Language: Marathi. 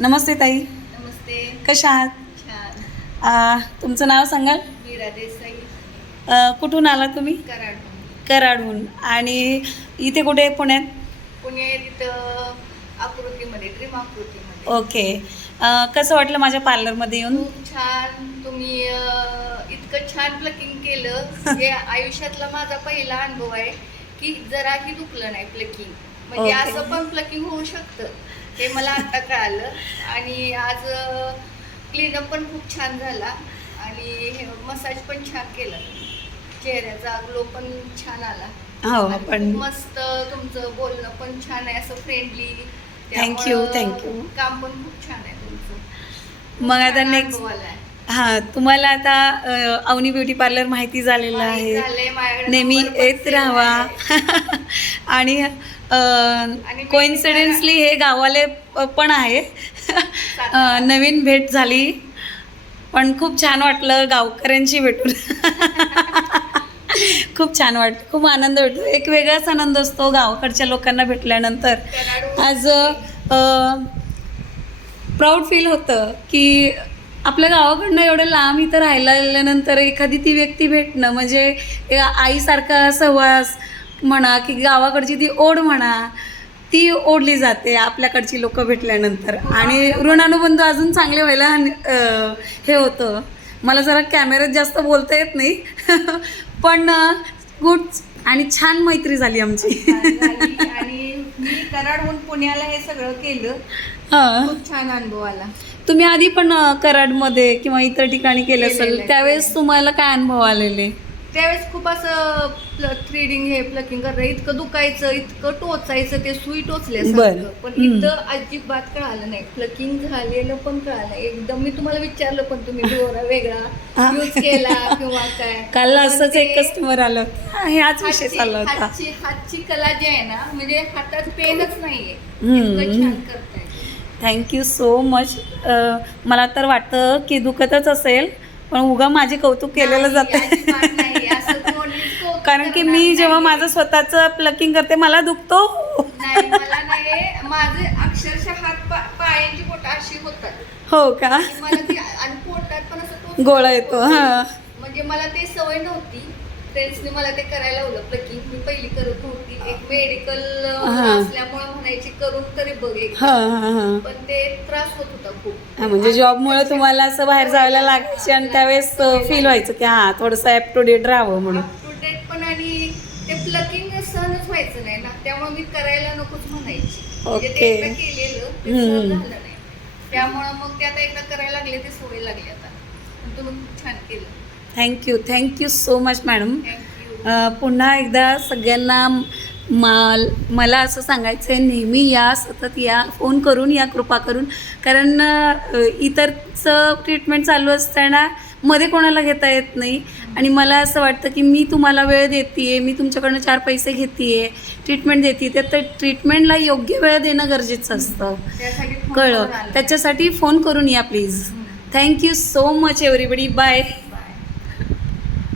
नमस्ते ताई, नमस्ते. कशा आहात? छान. तुमचं नाव सांगाल? मीरा देसाई. कुठून आला तुम्ही? कराड. कराडहून. आणि इथे कुठे पुण्यात? पुणे तिथं आकृतीमध्ये, ड्रीम आकृतीमध्ये. ओके. कसं वाटलं माझ्या पार्लरमध्ये येऊन? खूप छान. तुम्ही इतकं छान प्लकिंग केलं. हे आयुष्यातला माझा पहिला अनुभव आहे की जराही दुखलं नाही प्लकिंग. म्हणजे ओके. असं पण प्लकिंग होऊ शकतं हे मला आता कळालं. आणि आज क्लीनअप पण खूप छान झाला आणि हे मसाज पण छान केलं. चेहऱ्याचा ग्लो पण छान आला. हो, आणि पण खूप मस्त तुमचं बोलणं पण छान आहे, असं फ्रेंडली. थँक्यू. काम पण खूप छान आहे तुमचं. मग आता नेक्स्ट तुम्हाला आता अवनी ब्युटी पार्लर माहिती झालेलं आहे. नेहमी येत राहावा. आणि कोइन्सिडेंटली हे गावाले पण आहे. नवीन भेट झाली, पण खूप छान वाटलं गावकऱ्यांशी भेटून. खूप छान वाटतं, खूप आनंद वाटतो. एक वेगळाच आनंद असतो गावाकडच्या लोकांना भेटल्यानंतर. आज प्राऊड फील होतं की आपल्या गावाकडनं एवढं लांब इथं राहायला आल्यानंतर एखादी ती व्यक्ती भेटणं म्हणजे आईसारखा सहवास म्हणा की गावाकडची ती ओढ म्हणा, ती ओढली जाते आपल्याकडची लोक भेटल्यानंतर. आणि ऋणानुबंध अजून चांगले व्हायला हे होतं. मला जरा कॅमेऱ्यात जास्त बोलता येत नाही. पण गुड आणि छान मैत्री झाली आमची. आणि मी कराडहून पुण्याला हे सगळं केलं. हां, खूप छान अनुभव आला. तुम्ही आधी पण कराडमध्ये किंवा इतर ठिकाणी केलं असेल, केलेलं. त्यावेळेस तुम्हाला काय अनुभव आलेले? त्यावेळेस खूप असं थ्रेडिंग हे प्लकिंग करणं इतकं दुखायचं, इतकं टोचायचं, ते सुई टोचल्यासारखं. बरं. पण इथं अजिबात कळालं नाही. प्लकिंग झालेलं पण कळालं नाही. एकदम मी तुम्हाला विचारलं पण तुम्ही दोरा वेगळा यूज केला किंवा काय. काल पण असंच ते एक कस्टमर आलं होतं, ह्याच विषय चालला होता. हातची कला जी आहे ना, म्हणजे हातात पेनच नाहीये. हम्म. इतकं छान करताय. Thank you so much. मला तर वाटतं की दुखतच असेल, पण उगा माझे कौतुक केलेलं जातं. अजिबात नाही. असं कोणीच कौतुक कारण की करणार मी जेव्हा नाही. माझं स्वतःचं प्लकिंग करते मला दुखतो. नाही, मला नाही. माझे अक्षरशः पायांची बोटं अशी होतात. हो का? आणि मला ती आणि पोटात पण असं टोचलं. गोळा येतो. हां. म्हणजे मला ते सवय नव्हती. फ्रेंड्सने मला ते करायला लावलं प्लकिंग. मी पहिली करत नव्हती. एक मेडिकल हां. असल्यामुळे म्हणायची करून तरी बघ एक. हां. पण ते त्रास होत होता खूप. म्हणजे जॉबमुळे तुम्हाला असं बाहेर जायला लागायचे आणि त्यावेळेस फील व्हायचं की हां थोडंसं अप टू डेट राहावं म्हणून. अप टू डेट पण. आणि ते प्लकिंग सहनच व्हायचं नाही ना, त्यामुळे मी करायला नकोच म्हणायची. म्हणजे ते ओके. एकदा केलेलं ते सहन झालं नाही. त्यामुळं मग ते आता एकदा करायला लागले, ते सवय लागली आता. पण तुम्ही खूप छान केलं. Thank you so much madam. Thank you. पुन्हा एकदा सगळ्यांना मला असं सांगायचं आहे, नेहमी या, सतत या, फोन करून या, कृपा करून. कारण इतरचं ट्रीटमेंट चालू असताना मध्ये कोणाला घेता येत नाही. आणि मला असं वाटतं की मी तुम्हाला वेळ देते आहे, मी तुमच्याकडनं 4 पैसे घेते आहे, ट्रीटमेंट देते, तर ट्रीटमेंटला योग्य वेळ देणं गरजेचं असतं. त्यासाठी फोन कळलं? करून आलो. त्याच्यासाठी फोन करून या please. Thank you so much everybody. Bye.